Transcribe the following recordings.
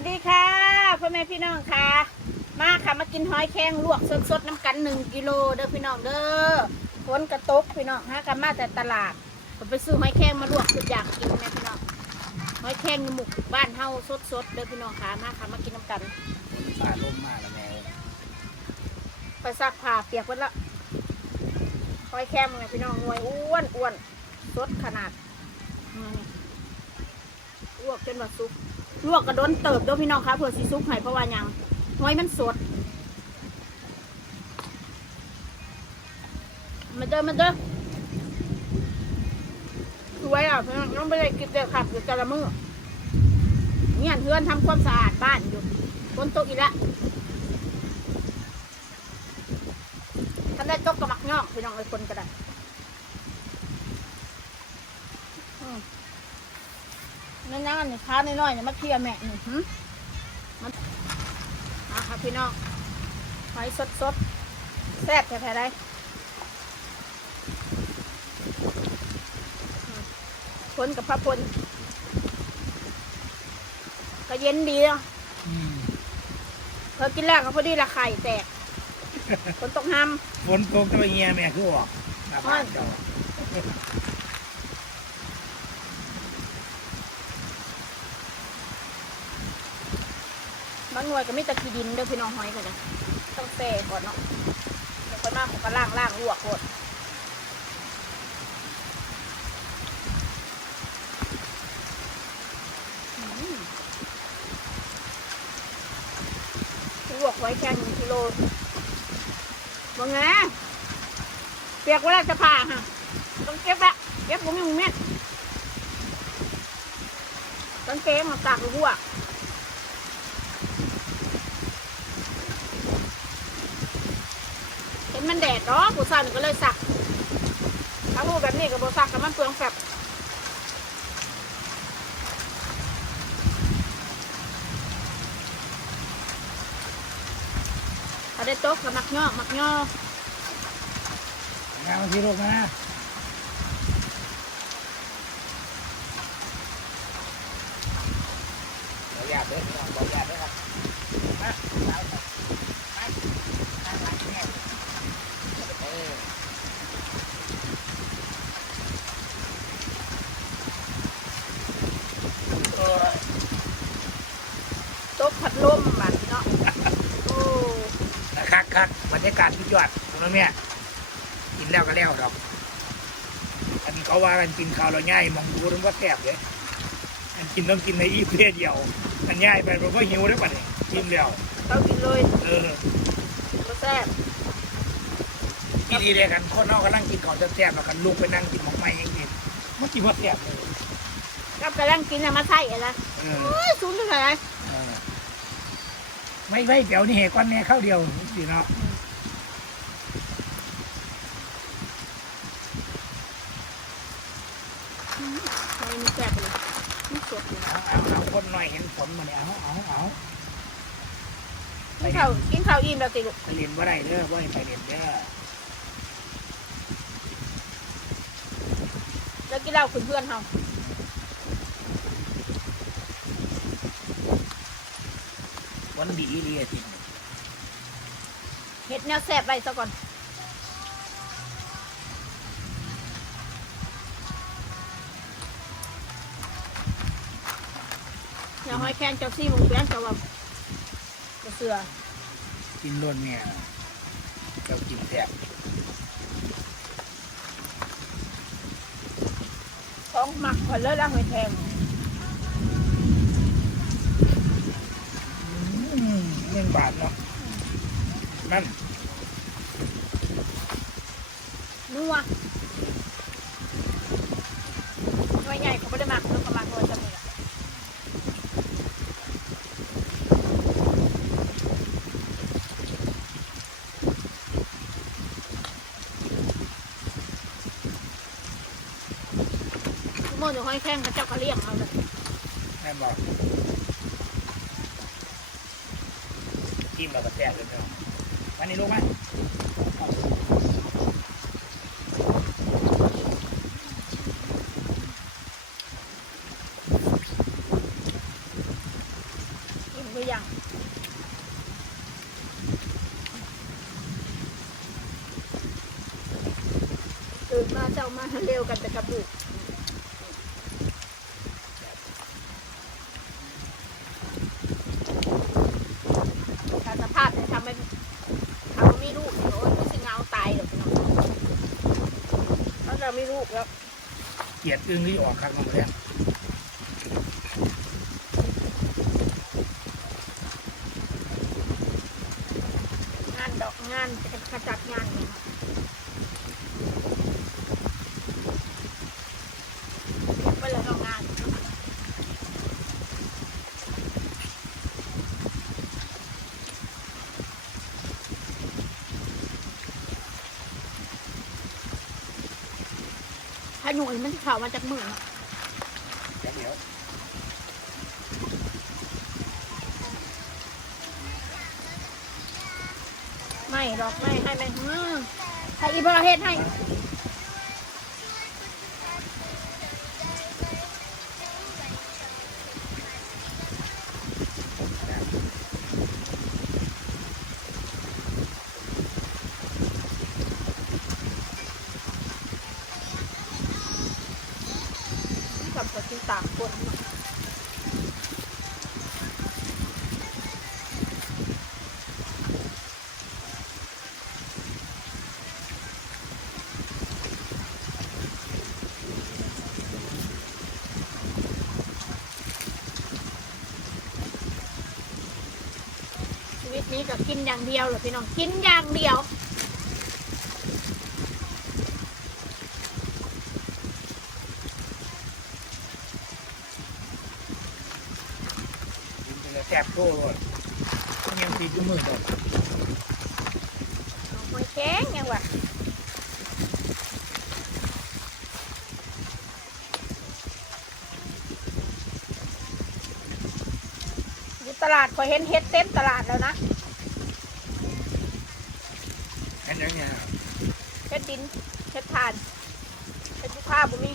วัสดีค่ะพ่อแม่พี่น้องค่ะ มาค่ะมากินหอยแครงลวกสดๆน้ำกันหนึ่งกิโลเด้อพี่น้องเด้อฝนกระตกพี่น้องฮะกันมาแต่ตลาดผมไปซื้อหอยแครงมาลวกคืออยากกินนะพี่น้องหอยแครงหมุกบ้านเฮาสดๆเด้อพี่น้องค่ะมาค่ะมากินน้ำกันป่าล่มมากแล้วแม่ไปซักผ้าเปียกหมดละหอยแครงไงพี่น้องหน่วยอ้วนอ้วนสดขนาดลวกจนว่าสุก ลวกกระโดนเติบด้อพี่น้องค่ะเผื่อสีสุกให้เพราะว่ายังหอยมันสด มาเด้อมาเด้อสวยอะพี่น้องน้องไม่ได้กินแต่ขับอยู่แต่ละมือเนี่ยเพื่อนทำความสะอาดบ้านอยู่บนโต๊ะอีกแล้วทำได้โต๊ะกระมักงอกพี่น้องไอ้คนก็ได้อืม นั่นนั่นนี่ค้าน้อยๆเนี่ยมาเคลียร์แม่นี่หึมันมาครับพี่น้องหอยสดๆแซ่บแท้ๆได้พลกับพระพลก็เย็นดีเนาะเพอกินแรกก็พอดีละไข่แตกฝนตกห้ฝนตกตัวเงียแม่คือออกหน้าบ้านเจ้าำบาง หน่วยก็ไม่ตะกีดินเด้อพี่น้องหอยก็เลยต้องแซ่ก่อนเนาะเดี๋ยวค่อยมาผมก็ล่างล่างลวกโคตรลวกไว้แค่หนึ่งกิโลมึงไงเปียกเวลาจะผ่าฮะต้องเก็บละเก็บผมยังเม็ดต้องเก็บมาตากหัวเห็นมัน แดดเนาะกูสั่นก็เลยสักถ้าพูดแบบนี้กับบสักก็มันเปลืองแฟบถ้าได้โต๊ะกับมักย่อมักย่อ งานมาที่ลูกนะขออนุญาตเด้อพี่น้องขออนุญาตเด้อครับมาเอาครับมานั่งหลังแม่เออ เออโต๊ะพัดลมบัดเนาะโอ้ คักคักบรรยากาศสุดยอดตรงนั้นเนี่ยกินแล้วก็แล้วดอก อันนี้เขาว่ากันกินข้าวเราง่ายมองดูมันว่าแซ่บเลยอันกินต้องกินในอีเพียเดียว มันง่ายไปมันก็หิวได้ป่ะเนี่ยกินแล้วเรากินเลยเออก็แซ่บพี่ดีเลยกันคนนอกก็นั่งกินของแซ่บๆแล้วกันลุกไปนั่งกินของใหม่ยังกินมันกินว่าแซ่บเลยกับกระลังกินน่ะมาใส่อะไรเออโอ้ยสูงเท่าไหร่เออไม่ไม่เดี๋ยวนี่เหตุก้อนแม่ข้าวเดียวสิเนาะ ไม่มีแซ่บเลยนี่สดเลย เอาเอาเอาคน หน่อยเห็นผลมาเนี่ยเอาเอาเอากินข้าวกินข้าวอิ่มแล้วติลูกไปเรียนว่าไรเด้อว่าไปเรียนเด้อแล้วกินเหล้าคุณเพื่อนเฮาวันดีดีจริงเฮ็ดแนวแซ่บไว้ซะก่อน ห้อยแคนเจ้าซี่มึงเปลี่ยนเจ้าว่าจะเสือกินล้วนเนี่ยเจ้ากินแซ่บของหมักข่อยเลยแล้วหอยแทงอืมเงินบาทเนาะนั่นนัวหน่วยใหญ่เขาไม่ได้หมักเขาก็หมักหน่วย รือห้อยแข้งเขาเจ้ากระเลียงเอาเลยแม่บอกจิ้มเราก็แซ่บเลยเนาะวันนี้ลูกไหมกินหรือยังตื่นมาเจ้ามาเร็วกันแต่กระปุก เกียดอึ้งที่ออกข้างนอกแล้ว งานดอกงานขจัดงานเนี่ยไปเลยเอางานถ้าหนุ่ยมันจะข่าวมาจากเมืองเดี๋ยวเดี๋ยวไม่หรอกไม่ให้ไม่อืมให้อีพอเฮ็ดให้ับกที่ตากคนชีวิตนี้ก็กินอย่างเดียวเหรอพี่น้อง กินอย่างเดียว กินไป แล้วแซ่บโชว์เลยต้องยังตีจุมือต่อมันแข็งยังวะอยู่ตลาดคอยเห็นเฮ็ดเต็มตลาดแล้วนะนั่นยังไงเฮ็ดดินเฮ็ดทานเฮ็ดลูกค้าบุมี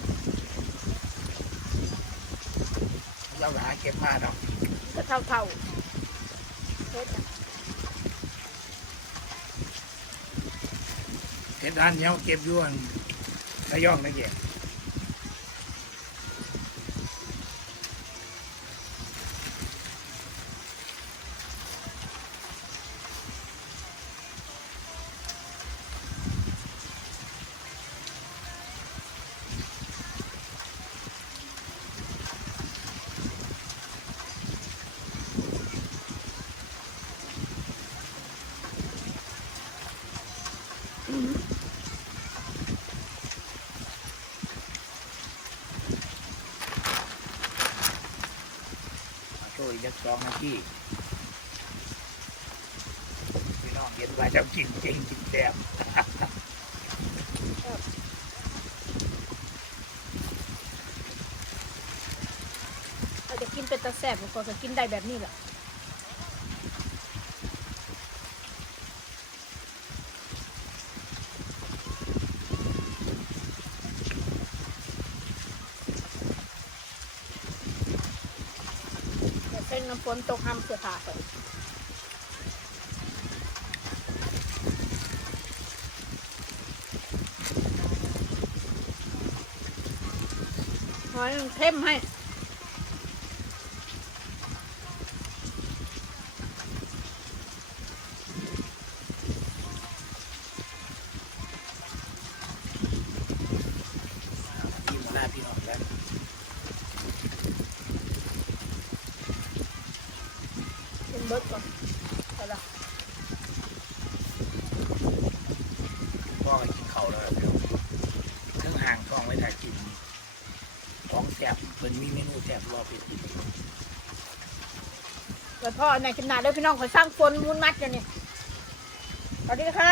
เราหาเก็บมาดอก ก็เท่าเท่าๆเฮ็ดนะเห็ดด้านเนี้ยเก็บย้วนระย่องนะเกี่ย อีกสักสองนะพี่พี่น้องเห็นว่าเจะกินจริงกินแซ่บเราจะกินเป็นตะแซ่บมันก็จะกินได้แบบนี้แหละ เป็นน้ำฝนตกห้ำเสื้อผ้าไปหอยมันเข้มให้ กินมาได้พี่น้องแล้ว เป็นเบิร์ดก่อนเอาละพ่อก็กินข้าวแล้วเดี๋ยวเครื่องห่างท้องไว้ถ่ายกินท้องแซ่บเป็นมีเมนูแซ่บรอไปกินเดี๋ยวพ่อในขนาดเด้อพี่น้องขอสร้างฝนมูลมัดกันนี่สวัสดีค่ะ